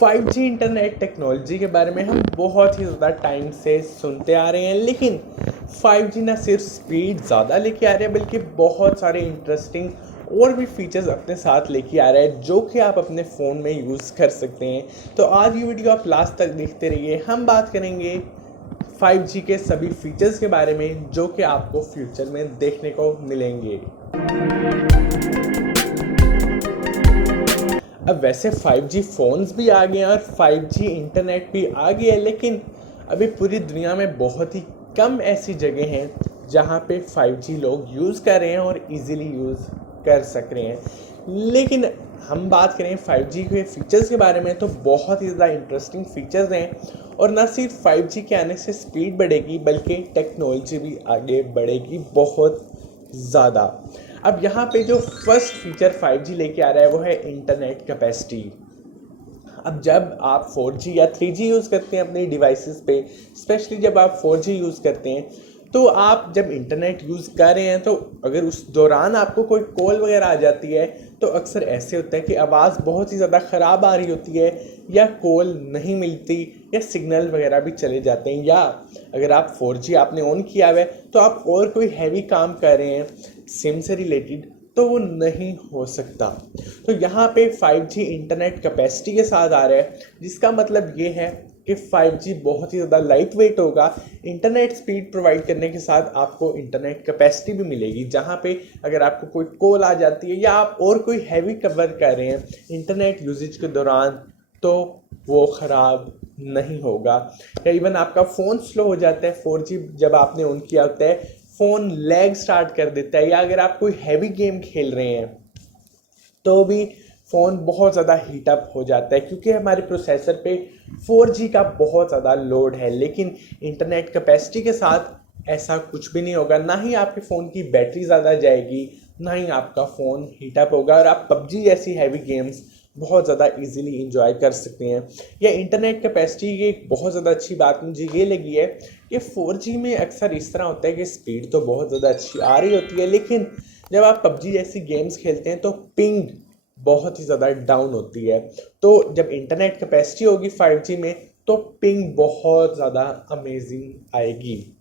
5G internet technology के बारे में हम बहुत ही ज़्यादा टाइम से सुनते आ रहे हैं, लेकिन 5G ना सिर्फ स्पीड ज़्यादा लेके आ रहा है बल्कि बहुत सारे इंटरेस्टिंग और भी फीचर्स अपने साथ लेके आ रहा है जो कि आप अपने फ़ोन में यूज़ कर सकते हैं। तो आज ये वीडियो आप लास्ट तक देखते रहिए। हम बात करेंगे 5G के सभी फीचर्स के बारे में जो कि आपको फ्यूचर में देखने को मिलेंगे। अब वैसे 5G फ़ोन्स भी आ गए हैं और 5G इंटरनेट भी आ गया है, लेकिन अभी पूरी दुनिया में बहुत ही कम ऐसी जगह हैं जहाँ पे 5G लोग यूज़ कर रहे हैं और इजीली यूज़ कर सक रहे हैं। लेकिन हम बात करें 5G के फीचर्स के बारे में तो बहुत ही ज़्यादा इंटरेस्टिंग फीचर्स हैं और ना सिर्फ 5G के आने से स्पीड बढ़ेगी बल्कि टेक्नोलॉजी भी आगे बढ़ेगी बहुत ज़्यादा। अब यहाँ पे जो फर्स्ट फीचर 5G लेके आ रहा है वो है इंटरनेट कैपेसिटी। अब जब आप 4G या 3G यूज़ करते हैं अपनी डिवाइसेस पे, स्पेशली जब आप 4G यूज़ करते हैं, तो आप जब इंटरनेट यूज़ कर रहे हैं तो अगर उस दौरान आपको कोई कॉल वगैरह आ जाती है तो अक्सर ऐसे होता है कि आवाज़ बहुत ही ज़्यादा ख़राब आ रही होती है या कॉल नहीं मिलती या सिग्नल वगैरह भी चले जाते हैं, या अगर आप 4G आपने ऑन किया हुआ है तो आप और कोई हैवी काम कर रहे हैं सिम से रिलेटेड तो वो नहीं हो सकता। तो यहाँ पे 5G इंटरनेट कैपेसिटी के साथ आ रहा है, जिसका मतलब ये है कि 5G बहुत ही ज़्यादा लाइट वेट होगा। इंटरनेट स्पीड प्रोवाइड करने के साथ आपको इंटरनेट कैपेसिटी भी मिलेगी, जहाँ पे अगर आपको कोई कॉल आ जाती है या आप और कोई हैवी कवर कर रहे हैं इंटरनेट यूजेज के दौरान तो वो ख़राब नहीं होगा। या इवन आपका फ़ोन स्लो हो जाता है 4G जब आपने ऑन किया होता है, फ़ोन लैग स्टार्ट कर देता है, या अगर आप कोई हैवी गेम खेल रहे हैं तो भी फ़ोन बहुत ज़्यादा हीटअप हो जाता है क्योंकि हमारे प्रोसेसर पे 4G का बहुत ज़्यादा लोड है। लेकिन इंटरनेट कैपेसिटी के साथ ऐसा कुछ भी नहीं होगा, ना ही आपके फ़ोन की बैटरी ज़्यादा जाएगी, ना ही आपका फ़ोन हीटअप होगा और आप PUBG जैसी हैवी गेम्स बहुत ज़्यादा इजीली इंजॉय कर सकते हैं। या इंटरनेट कैपेसिटी की एक बहुत ज़्यादा अच्छी बात मुझे ये लगी है कि 4G में अक्सर इस तरह होता है कि स्पीड तो बहुत ज़्यादा अच्छी आ रही होती है, लेकिन जब आप PUBG जैसी गेम्स खेलते हैं तो पिंग बहुत ही ज़्यादा डाउन होती है। तो जब इंटरनेट कैपेसिटी होगी 5G में तो पिंग बहुत ज़्यादा अमेजिंग आएगी।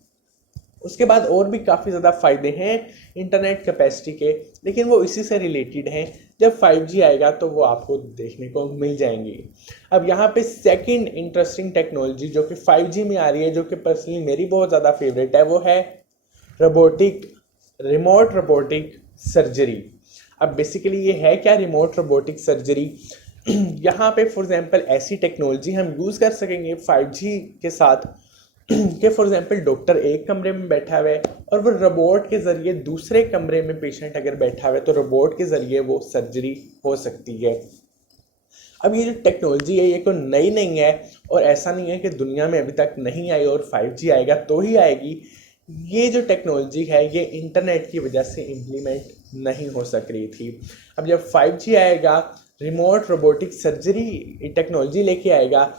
उसके बाद और भी काफ़ी ज़्यादा फ़ायदे हैं इंटरनेट कैपेसिटी के, लेकिन वो इसी से रिलेटेड हैं। जब 5G आएगा तो वो आपको देखने को मिल जाएंगी। अब यहाँ पे सेकंड इंटरेस्टिंग टेक्नोलॉजी जो कि 5G में आ रही है, जो कि पर्सनली मेरी बहुत ज़्यादा फेवरेट है, वो है रिमोट रोबोटिक सर्जरी। अब बेसिकली ये है क्या रिमोट रोबोटिक सर्जरी? यहाँ पे फॉर एग्जांपल ऐसी टेक्नोलॉजी हम यूज़ कर सकेंगे 5G के साथ कि फॉर एग्जांपल डॉक्टर एक कमरे में बैठा हुआ है और वो रोबोट के ज़रिए दूसरे कमरे में पेशेंट अगर बैठा हुआ है तो रोबोट के ज़रिए वो सर्जरी हो सकती है। अब ये जो टेक्नोलॉजी है ये कोई नई नहीं है और ऐसा नहीं है कि दुनिया में अभी तक नहीं आई और 5G आएगा तो ही आएगी। ये जो टेक्नोलॉजी है ये इंटरनेट की वजह से इम्प्लीमेंट नहीं हो सक रही थी। अब जब 5G आएगा, रिमोट रोबोटिक सर्जरी टेक्नोलॉजी लेके आएगा,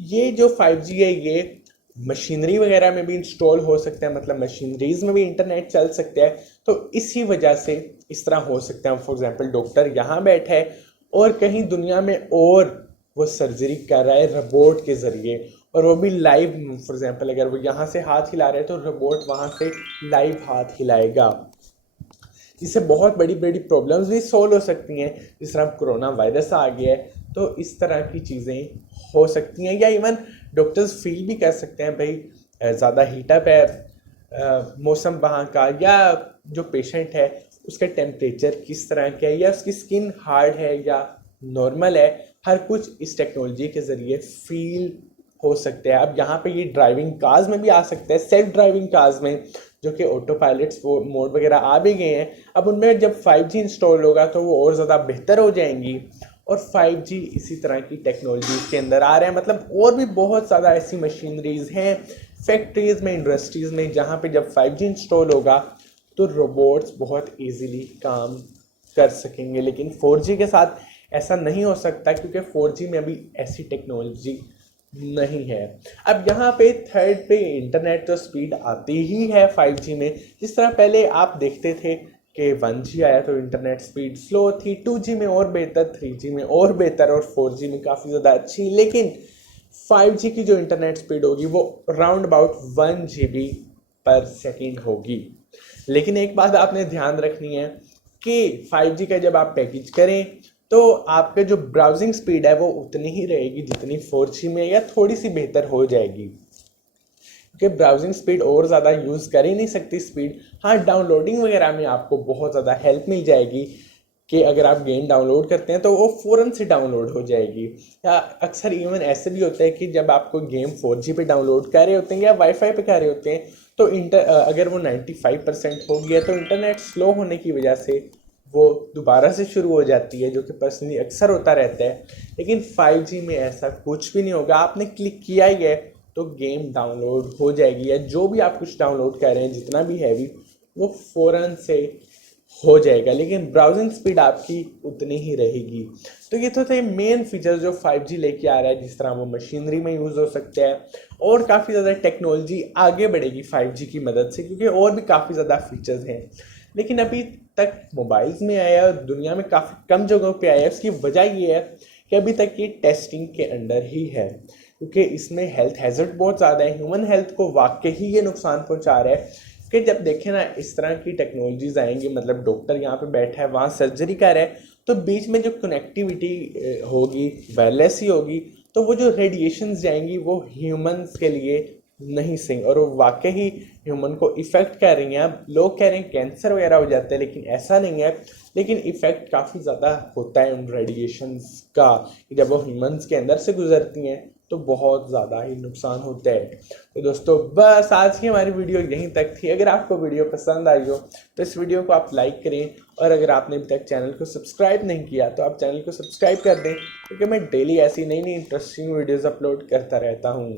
ये जो 5G है ये मशीनरी वगैरह में भी इंस्टॉल हो सकता है, मतलब मशीनरीज में भी इंटरनेट चल सकता है। तो इसी वजह से इस तरह हो सकता है फॉर एग्जांपल डॉक्टर यहाँ बैठा है और कहीं दुनिया में और वो सर्जरी कर रहा है रोबोट के ज़रिए, और वो भी लाइव। फॉर एग्जांपल अगर वो यहाँ से हाथ हिला रहे हैं तो रोबोट वहाँ से लाइव हाथ हिलाएगा। इससे बहुत बड़ी बड़ी प्रॉब्लम्स भी सॉल्व हो सकती हैं, जिस तरह कोरोना वायरस आ गया है तो इस तरह की चीज़ें हो सकती हैं। या इवन डॉक्टर्स फील भी कर सकते हैं भाई ज़्यादा हीटअप है मौसम वहाँ का, या जो पेशेंट है उसका टेम्परेचर किस तरह का है, या उसकी स्किन हार्ड है या नॉर्मल है, हर कुछ इस टेक्नोलॉजी के ज़रिए फील हो सकते हैं। अब यहाँ पे ये ड्राइविंग कार्स में भी आ सकते हैं, सेल्फ ड्राइविंग कार्स में जो कि ऑटो पायलट्स वो मोड वगैरह आ भी गए हैं। अब उनमें जब 5G इंस्टॉल होगा तो वो और ज़्यादा बेहतर हो जाएंगी, और 5G इसी तरह की टेक्नोलॉजी के अंदर आ रहे हैं। मतलब और भी बहुत ज़्यादा ऐसी मशीनरीज हैं फैक्ट्रीज़ में, इंडस्ट्रीज़ में, जहाँ पे जब 5G इंस्टॉल होगा तो रोबोट्स बहुत ईजीली काम कर सकेंगे। लेकिन 4G के साथ ऐसा नहीं हो सकता क्योंकि 4G में अभी ऐसी टेक्नोलॉजी नहीं है। अब यहाँ पे थर्ड पे इंटरनेट तो स्पीड आती ही है 5G में। जिस तरह पहले आप देखते थे कि 1G आया तो इंटरनेट स्पीड स्लो थी, 2G में और बेहतर, 3G में और बेहतर और 4G में काफ़ी ज़्यादा अच्छी, लेकिन 5G की जो इंटरनेट स्पीड होगी वो राउंड अबाउट 1 GB पर सेकेंड होगी। लेकिन एक बात आपने ध्यान रखनी है कि 5G का जब आप पैकेज करें तो आपका जो ब्राउजिंग स्पीड है वो उतनी ही रहेगी जितनी 4G में, या थोड़ी सी बेहतर हो जाएगी, क्योंकि ब्राउजिंग स्पीड और ज़्यादा यूज़ कर ही नहीं सकती स्पीड। हाँ, डाउनलोडिंग वगैरह में आपको बहुत ज़्यादा हेल्प मिल जाएगी कि अगर आप गेम डाउनलोड करते हैं तो वो फ़ौरन से डाउनलोड हो जाएगी। या अक्सर इवन ऐसे भी होता है कि जब आपको गेम 4G पे डाउनलोड कर रहे होते हैं या वाईफाई पे कर रहे होते हैं तो अगर वो 95% हो गया तो इंटरनेट स्लो होने की वजह से वो दोबारा से शुरू हो जाती है, जो कि पर्सनली अक्सर होता रहता है। लेकिन 5G में ऐसा कुछ भी नहीं होगा, आपने क्लिक किया ही है तो गेम डाउनलोड हो जाएगी, या जो भी आप कुछ डाउनलोड कर रहे हैं जितना भी हैवी वो फ़ौरन से हो जाएगा, लेकिन ब्राउजिंग स्पीड आपकी उतनी ही रहेगी। तो ये तो थे मेन फीचर्स जो 5G लेके आ रहा है, जिस तरह वो मशीनरी में यूज़ हो सकते हैं और काफ़ी ज़्यादा टेक्नोलॉजी आगे बढ़ेगी 5G की मदद से, क्योंकि और भी काफ़ी ज़्यादा फीचर्स हैं। लेकिन अभी तक मोबाइल्स में आया और दुनिया में काफ़ी कम जगहों पे आया है। उसकी वजह ये है कि अभी तक ये टेस्टिंग के अंडर ही है, क्योंकि इसमें हेल्थ हैजर्ड बहुत ज़्यादा है, ह्यूमन हेल्थ को वाकई ही ये नुकसान पहुंचा रहा है। कि जब देखें ना इस तरह की टेक्नोलॉजीज आएंगी, मतलब डॉक्टर यहाँ पे बैठा है वहाँ सर्जरी कर रहा है, तो बीच में जो कनेक्टिविटी होगी वायरलेस ही होगी, तो वो जो रेडिएशंस जाएंगी वो ह्यूमंस के लिए नहीं सही, और वो वाकई ही ह्यूमन को इफ़ेक्ट कर रही हैं। अब लोग कह रहे हैं कैंसर वगैरह हो जाता है, लेकिन ऐसा नहीं है। लेकिन इफ़ेक्ट काफ़ी ज़्यादा होता है उन रेडिएशंस का, जब वो ह्यूमंस के अंदर से गुजरती हैं तो बहुत ज़्यादा ही नुकसान होता है। तो दोस्तों बस आज की हमारी वीडियो यहीं तक थी। अगर आपको वीडियो पसंद आई हो तो इस वीडियो को आप लाइक करें, और अगर आपने अभी तक चैनल को सब्सक्राइब नहीं किया तो आप चैनल को सब्सक्राइब कर दें, क्योंकि मैं डेली ऐसी नई नई इंटरेस्टिंग वीडियोज़ अपलोड करता रहता हूँ।